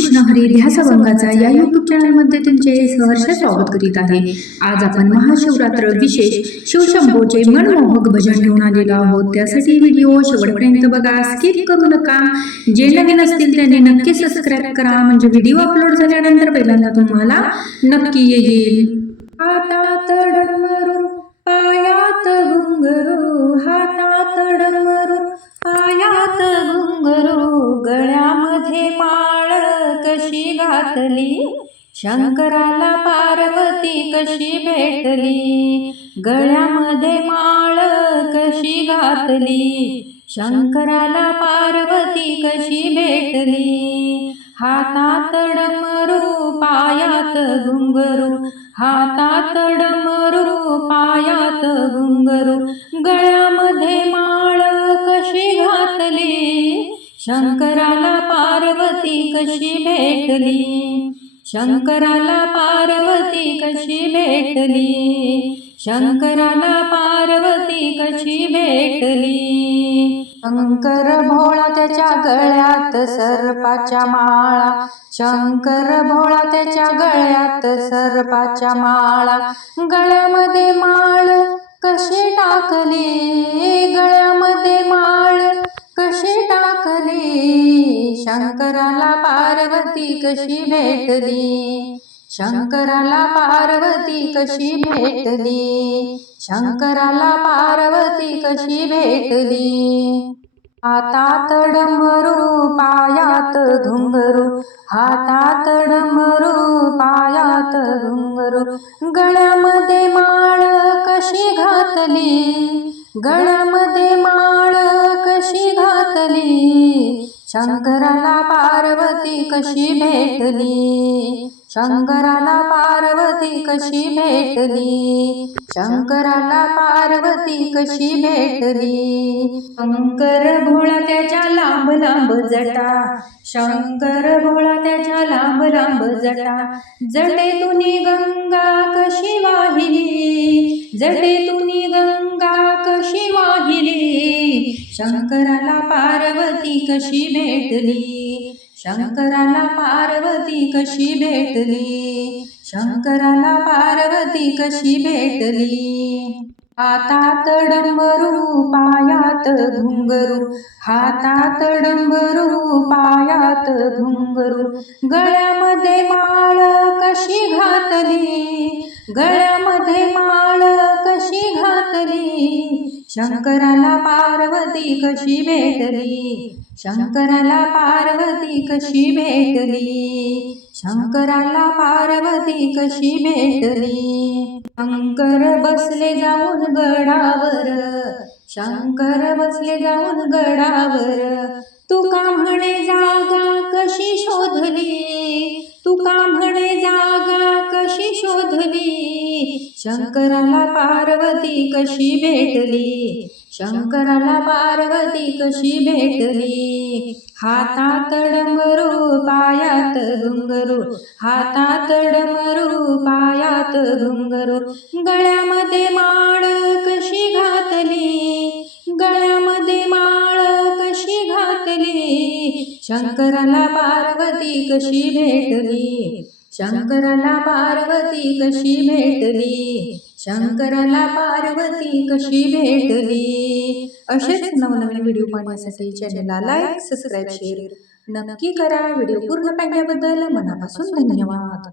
कृष्ण हरी ध्यास अभंगाचा या यूट्यूब चॅनलमध्ये तुमचे सहर्ष स्वागत करीत आहे। आज आपण महाशिवरात्र विशेष शिवशंभोचे मनमोहक भजन घेऊन आलेलो आहोत। त्यासाठी व्हिडिओ शेवटपर्यंत बघा, स्किप करू नका। जे नवीन असतील त्यांनी नक्की सबस्क्राइब करा, म्हणजे व्हिडिओ अपलोड झाल्यानंतर पहिल्यांदा तुम्हाला नक्की येईल। हातात डमरू पायात घुंगरू, हातात डमरू पायात घुंगरू, गळ्यामध्ये माळ कशी घातली, शंकराला पार्वती कशी भेटली। गळ्यामध्ये माळ कशी घातली, शंकराला पार्वती कशी भेटली। हातात डमरू पायात घुंगरू, हातात डमरू पायात घुंगरू, गळ्यामध्ये माळ कशी घातली, शंकराला पार्वती कशी भेटली। शंकराला पार्वती कशी भेटली, शंकराला पार्वती कशी भेटली। शंकर भोळा त्याच्या गळ्यात सर्पाच्या माळा, शंकर भोळा त्याच्या गळ्यात सर्पाच्या माळा, गळ्यामध्ये माळ कशी टाकली, गळ्यामध्ये माळ कशी टाकली, शंकराला पार्वती कशी भेटली। शंकराला पार्वती कशी भेटली, शंकराला पार्वती कशी भेटली। हातात डमरू पायात घुंगरू, हातात डमरू पायात घुंगरू, गळ्यामध्ये माळ कशी घातली, गळ्यामध्ये माळ कशी घातली, शंकराला पार्वती कशी भेटली। शंकराला पार्वती कशी भेटली, शंकराला पार्वती कशी भेटली। शंकर भोळा त्याच्या लांब लांब जटा, शंकर भोळा त्याच्या लांब लांब जटा, जटेतुनी गंगा कशी वाहिली, जटेतुनी गंगा कशी वाहिली, शंकराला पार्वती कशी भेटली। शंकराला पार्वती कशी भेटली, शंकराला पार्वती कशी भेटली। हातात डमरू पायात घुंगरू, हातात डमरू पायात घुंगरू, गळ्यामध्ये माळ कशी घातली, गळ्यामध्ये माळ कशी घातली, शंकराला पार्वती कशी भेटली। शंकराला पार्वती कशी भेटली, शंकराला पार्वती कशी भेटली। शंकर बसले जाऊन गडावर, शंकर बसले जाऊन गडावर, तुका म्हणे जागा कशी शोधली, तुका म्हणे जागा कशी शोधली, शंकराला पार्वती कशी भेटली। शंकराला पार्वती कशी भेटली। हातात डमरू पायात घुंगरू, हातात डमरू पायात घुंगरू, गळ्यामध्ये माळ कशी घातली, गळ्यामध्ये माळ कशी घातली, शंकराला पार्वती कशी भेटली। शंकराला पार्वती कशी भेटली, शंकराला पार्वती कशी भेटली। असेच नवनवीन व्हिडिओ पाहण्यासाठी चॅनलला लाईक, सबस्क्राईब, शेअर नक्की करा। व्हिडिओ पूर्ण पाहिल्याबद्दल मनापासून धन्यवाद।